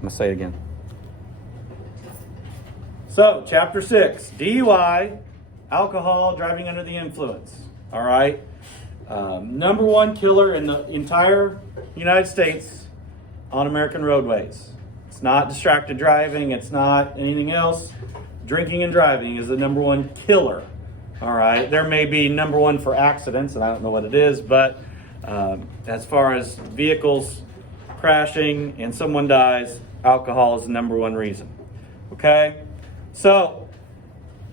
I'm going to say it again. So, Chapter 6, DUI, alcohol, driving under the influence. All right? Number one killer in the entire United States on American roadways. It's not distracted driving. It's not anything else. Drinking and driving is the number one killer. All right? There may be number one for accidents, and I don't know what it is, but as far as vehicles crashing and someone dies, alcohol is the number one reason. Okay? So,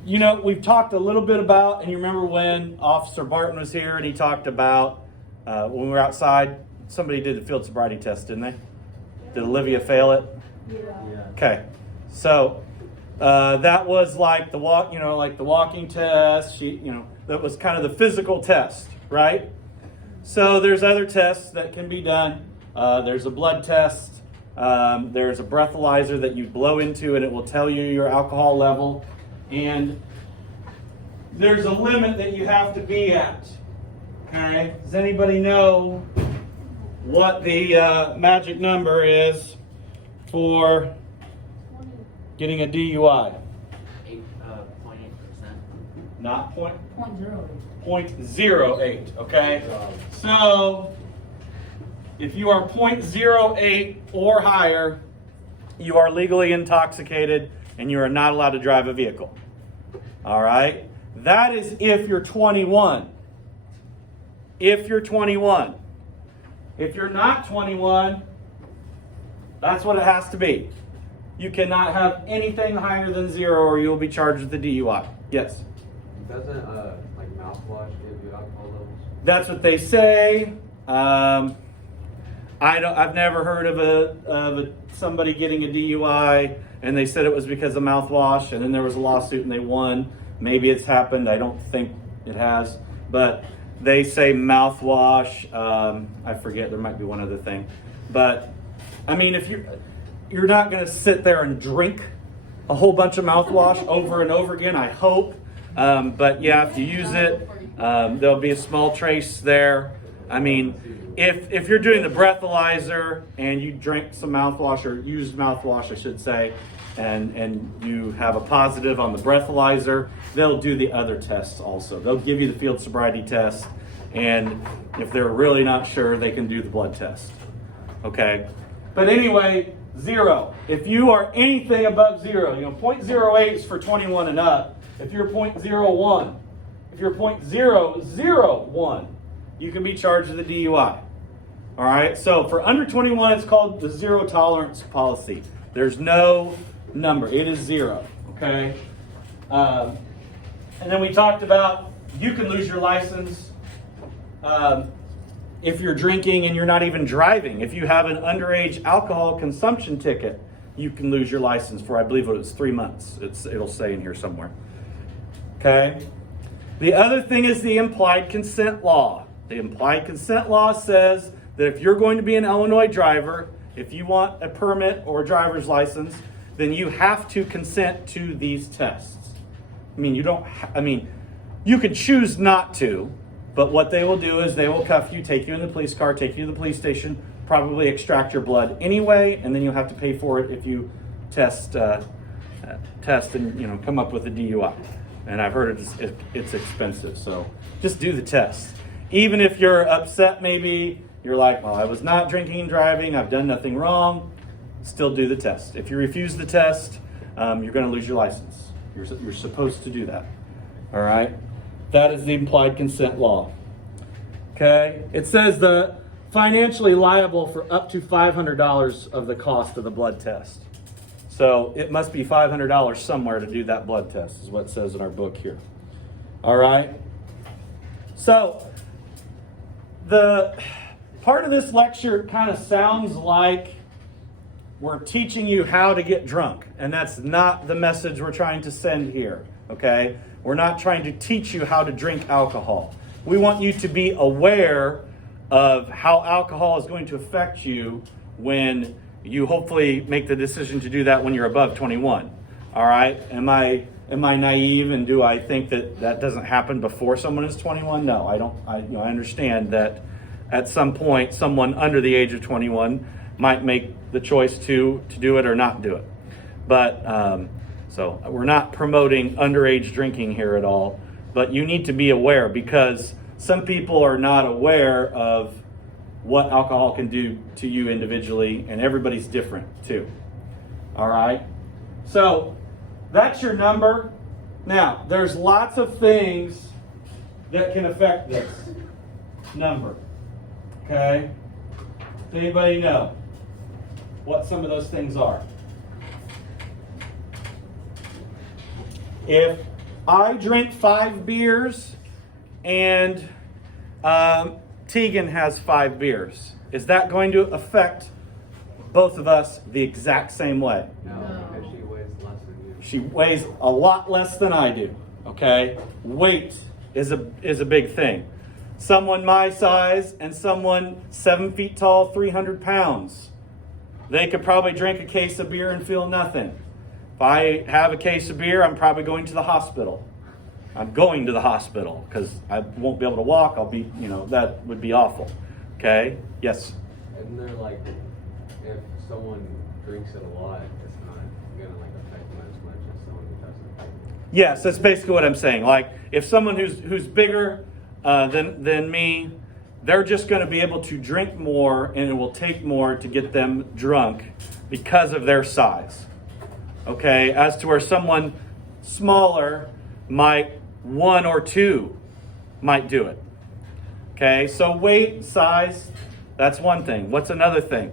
you know, we've talked a little bit about, and you remember when Officer Barton was here and he talked about when we were outside, somebody did the field sobriety test, didn't they? Did Olivia fail it? Yeah. Okay. So, that was like the walking test. That was kind of the physical test, right? So there's other tests that can be done. There's a blood test. There's a breathalyzer that you blow into and it will tell you your alcohol level. And there's a limit that you have to be at. Okay? Does anybody know what the magic number is for getting a DUI? 0.8%. Not point? 0.08. 0.08, okay? So, if you are 0.08 or higher, you are legally intoxicated and you are not allowed to drive a vehicle. All right? That is if you're 21. If you're 21. If you're not 21, that's what it has to be. You cannot have anything higher than 0 or you'll be charged with the DUI. Yes? Doesn't like mouthwash give you alcohol levels? That's what they say. I've never heard of somebody getting a DUI and they said it was because of mouthwash, and then there was a lawsuit and they won. Maybe it's happened. I don't think it has, but they say mouthwash. I forget. There might be one other thing, but I mean, if you're not going to sit there and drink a whole bunch of mouthwash over and over again, I hope. But yeah, if you use it, there'll be a small trace there. I mean, if you're doing the breathalyzer and you drink some mouthwash, or used mouthwash, I should say, and you have a positive on the breathalyzer, they'll do the other tests also. They'll give you the field sobriety test, and if they're really not sure, they can do the blood test. Okay? But anyway, 0. If you are anything above 0, 0.08 is for 21 and up. If you're 0.01, if you're 0.001, you can be charged with a DUI. All right, so for under 21, it's called the zero tolerance policy. There's no number, it is 0, okay? And then we talked about you can lose your license if you're drinking and you're not even driving. If you have an underage alcohol consumption ticket, you can lose your license for, I believe it was 3 months. It'll say in here somewhere. Okay? The other thing is the implied consent law. The implied consent law says that if you're going to be an Illinois driver, if you want a permit or a driver's license, then you have to consent to these tests. I mean, you could choose not to, but what they will do is they will cuff you, take you in the police car, take you to the police station, probably extract your blood anyway, and then you'll have to pay for it if you test and come up with a DUI. And I've heard it's expensive, so just do the test. Even if you're upset, maybe you're like, well, I was not drinking and driving, I've done nothing wrong, still do the test. If you refuse the test, you're going to lose your license. You're supposed to do that. All right? That is the implied consent law. Okay? It says the financially liable for up to $500 of the cost of the blood test. So it must be $500 somewhere to do that blood test, is what it says in our book here. All right? So the part of this lecture kind of sounds like we're teaching you how to get drunk, and that's not the message we're trying to send here, okay? We're not trying to teach you how to drink alcohol. We want you to be aware of how alcohol is going to affect you when you hopefully make the decision to do that when you're above 21. All right? Am I naive, and do I think that doesn't happen before someone is 21? No, I don't. I understand that at some point someone under the age of 21 might make the choice to do it or not do it. But so we're not promoting underage drinking here at all, but you need to be aware, because some people are not aware of what alcohol can do to you individually, and everybody's different too. All right, so that's your number. Now, there's lots of things that can affect this number. Okay, does anybody know what some of those things are? If I drink 5 beers and Tegan has 5 beers, is that going to affect both of us the exact same way? No, because she weighs less than you. She weighs a lot less than I do. Okay, weight is a big thing. Someone my size and someone 7 feet tall, 300 pounds, they could probably drink a case of beer and feel nothing. If I have a case of beer, I'm probably going to the hospital. I'm going to the hospital because I won't be able to walk. I'll be, that would be awful. Okay? Yes? Isn't there like, if someone drinks it a lot, it's not going to like affect them as much as someone who doesn't? Yes, that's basically what I'm saying. Like, if someone who's bigger than me, they're just going to be able to drink more, and it will take more to get them drunk because of their size. Okay, as to where someone smaller might 1 or 2 might do it. Okay, so weight, size, that's one thing. What's another thing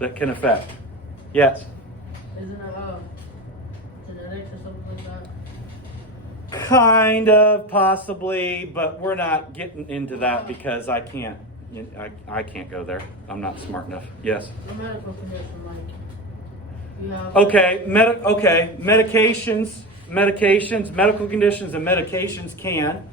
that can affect? Yes? Isn't it genetics or something like that? Kind of, possibly, but we're not getting into that because I can't go there. I'm not smart enough. Yes? A medical condition, like you have. Okay, medications, medical conditions and medications can.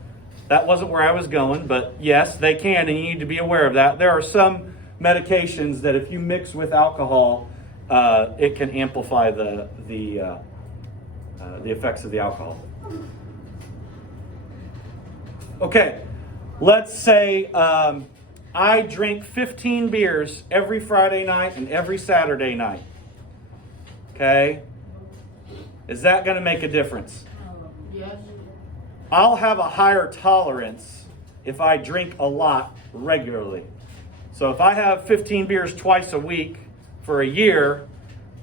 That wasn't where I was going, but yes, they can, and you need to be aware of that. There are some medications that if you mix with alcohol, it can amplify the effects of the alcohol. Okay, let's say I drink 15 beers every Friday night and every Saturday night. Okay? Is that going to make a difference? Yes. I'll have a higher tolerance if I drink a lot regularly. So if I have 15 beers twice a week for a year,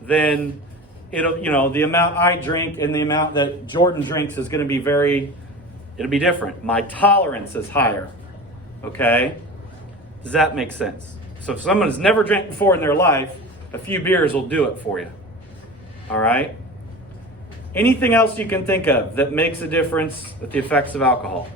then it'll, the amount I drink and the amount that Jordan drinks is going to be it'll be different. My tolerance is higher. Okay? Does that make sense? So if someone's never drank before in their life, a few beers will do it for you. All right? Anything else you can think of that makes a difference with the effects of alcohol?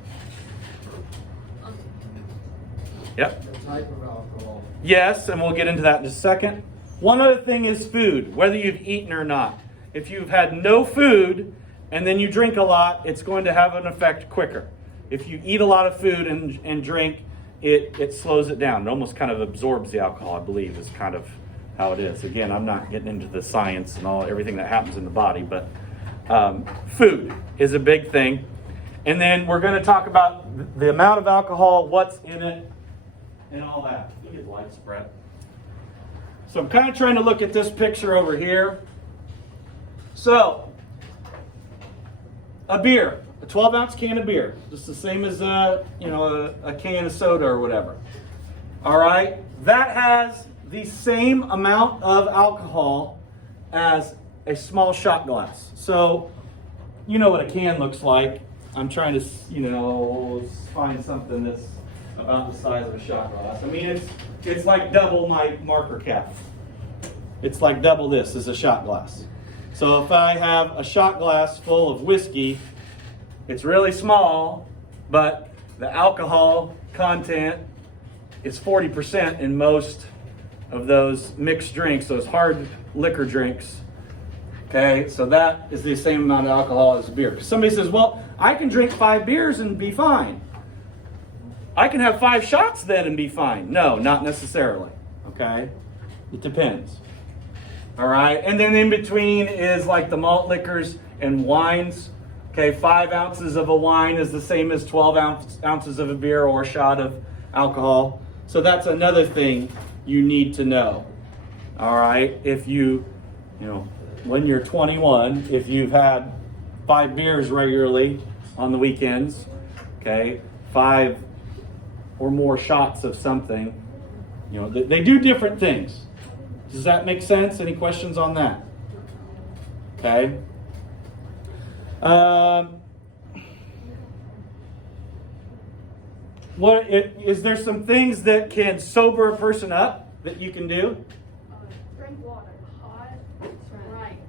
Yep. The type of alcohol. Yes, and we'll get into that in just a second. One other thing is food, whether you've eaten or not. If you've had no food and then you drink a lot, it's going to have an effect quicker. If you eat a lot of food and drink, it slows it down. It almost kind of absorbs the alcohol, I believe, is kind of how it is. Again, I'm not getting into the science and everything that happens in the body, but food is a big thing. And then we're going to talk about the amount of alcohol, what's in it, and all that. You get light spread. So I'm kind of trying to look at this picture over here. So, a beer, a 12-ounce can of beer, just the same as a can of soda or whatever. All right, that has the same amount of alcohol as a small shot glass. So, you know what a can looks like. I'm trying to, find something that's about the size of a shot glass. I mean, it's like double my marker cap. It's like double this is a shot glass. So if I have a shot glass full of whiskey, it's really small, but the alcohol content is 40% in most of those mixed drinks, those hard liquor drinks. Okay, so that is the same amount of alcohol as beer. Because somebody says, well, I can drink 5 beers and be fine. I can have 5 shots then and be fine. No, not necessarily. Okay, it depends. All right, and then in between is like the malt liquors and wines. Okay, 5 ounces of a wine is the same as 12 ounces of a beer or a shot of alcohol. So that's another thing you need to know. All right, if you know, when you're 21, if you've had 5 beers regularly on the weekends, okay, 5 or more shots of something, you know, they do different things. Does that make sense? Any questions on that? Okay. Is there some things that can sober a person up that you can do? Drink water. Hot Sprite.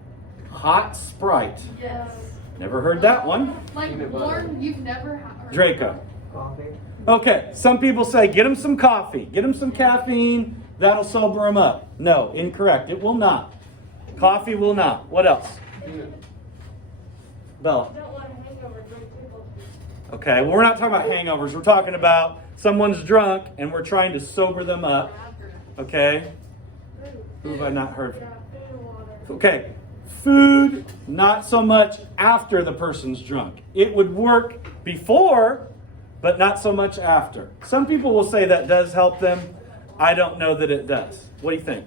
Hot Sprite. Yes. Never heard that one. Like Peanut butter. warm, you've never heard. Draco. Coffee. Okay, some people say get them some coffee, get them some caffeine, that'll sober them up. No, incorrect. It will not. Coffee will not. What else? Bella. Don't want a hangover, drink pickle juice. Okay, well, we're not talking about hangovers. We're talking about someone's drunk and we're trying to sober them up. Okay? Who have I not heard from? Yeah, food and water. Okay, food, not so much after the person's drunk. It would work before, but not so much after. Some people will say that does help them. I don't know that it does. What do you think?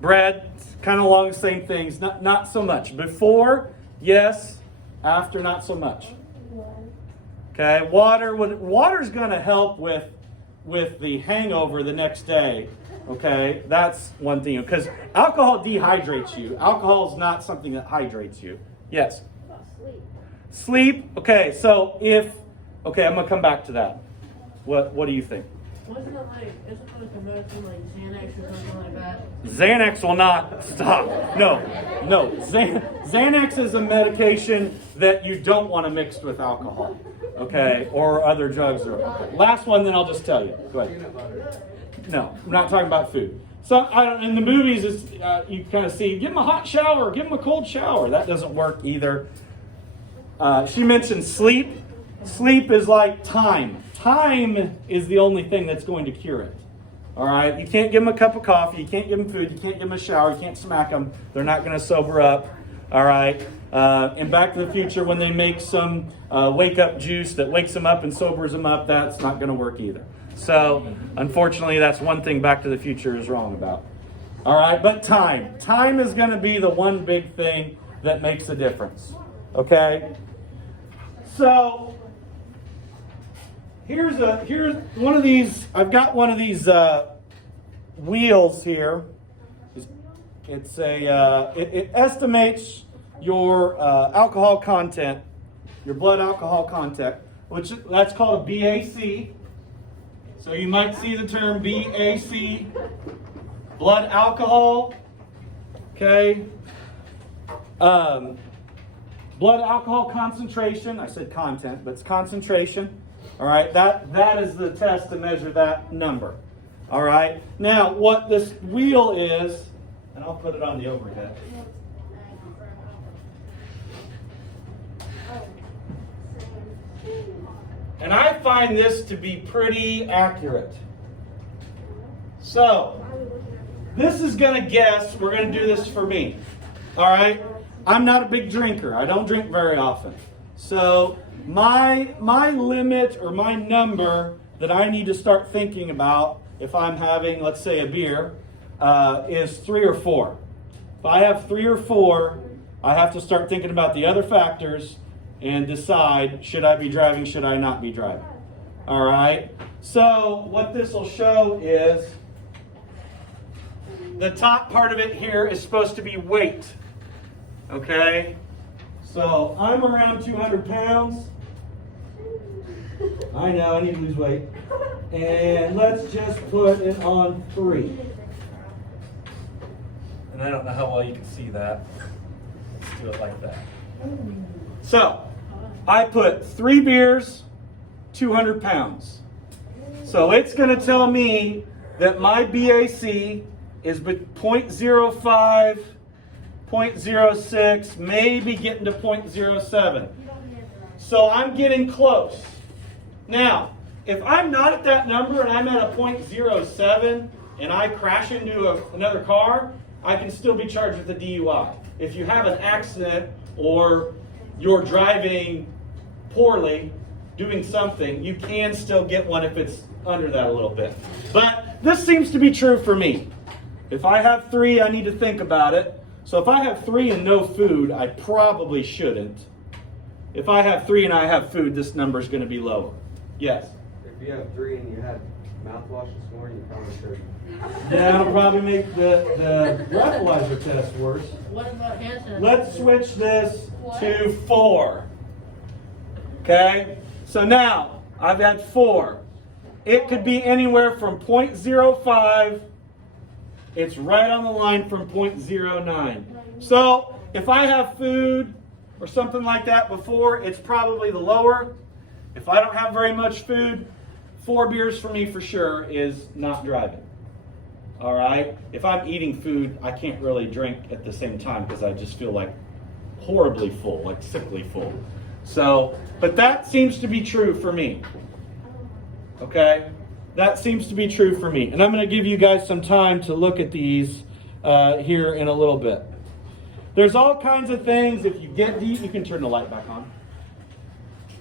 Bread, kind of along the same things. Not so much. Before, yes. After, not so much. Okay, water's going to help with the hangover the next day. Okay, that's one thing. Because alcohol dehydrates you. Alcohol is not something that hydrates you. Yes? Sleep. Okay, so I'm going to come back to that. What do you think? Wasn't it like, isn't it like a medicine like Xanax or something like that? Xanax will not stop. No. Xanax is a medication that you don't want to mix with alcohol, okay, or other drugs. Last one, then I'll just tell you. Go ahead. Peanut butter. No, I'm not talking about food. So in the movies, you kind of see, give them a hot shower, give them a cold shower. That doesn't work either. She mentioned sleep. Sleep is like time. Time is the only thing that's going to cure it. All right? You can't give them a cup of coffee. You can't give them food. You can't give them a shower. You can't smack them. They're not going to sober up. All right? In Back to the Future, when they make some wake-up juice that wakes them up and sobers them up, that's not going to work either. So, unfortunately, that's one thing Back to the Future is wrong about. All right? But time. Time is going to be the one big thing that makes a difference. Okay? So, here's one of these. I've got one of these wheels here. It estimates your alcohol content, your blood alcohol content, which that's called a BAC. So you might see the term BAC, blood alcohol. Okay. Blood alcohol concentration. I said content, but it's concentration. All right, that is the test to measure that number. All right. Now, what this wheel is, and I'll put it on the overhead. And I find this to be pretty accurate. So, this is going to guess. We're going to do this for me. All right. I'm not a big drinker. I don't drink very often. So, my limit or my number that I need to start thinking about if I'm having, let's say, a beer, is 3 or 4. If I have 3 or 4, I have to start thinking about the other factors and decide, should I be driving, should I not be driving? All right? So what this will show is the top part of it here is supposed to be weight. Okay? So I'm around 200 pounds. I know, I need to lose weight. And let's just put it on 3. And I don't know how well you can see that. Let's do it like that. So, I put 3 beers, 200 pounds. So it's going to tell me that my BAC is 0.05, 0.06, maybe getting to 0.07. So I'm getting close. Now, if I'm not at that number and I'm at a 0.07 and I crash into another car, I can still be charged with a DUI. If you have an accident or you're driving poorly, doing something, you can still get one if it's under that a little bit. But this seems to be true for me. If I have 3, I need to think about it. So if I have 3 and no food, I probably shouldn't. If I have 3 and I have food, this number is going to be lower. Yes? If you have 3 and you had mouthwash this morning, you probably should. Yeah, it'll probably make the breathalyzer test worse. What about hand sanitizer? Let's switch this to 4. Okay? So now, I've had 4. It could be anywhere from 0.05. It's right on the line from 0.09. So, if I have food or something like that before, it's probably the lower. If I don't have very much food, 4 beers for me for sure is not driving. All right? If I'm eating food, I can't really drink at the same time because I just feel like horribly full, like sickly full. So, but that seems to be true for me. Okay? That seems to be true for me. And I'm going to give you guys some time to look at these here in a little bit. There's all kinds of things. If you get deep, you can turn the light back on.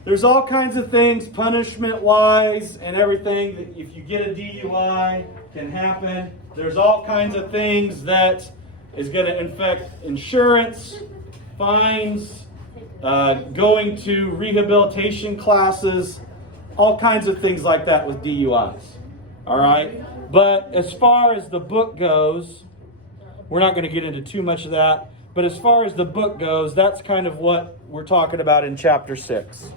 There's all kinds of things punishment-wise and everything that if you get a DUI can happen. There's all kinds of things that is going to affect insurance, fines, going to rehabilitation classes, all kinds of things like that with DUIs. All right? But as far as the book goes, we're not going to get into too much of that. But as far as the book goes, that's kind of what we're talking about in chapter 6.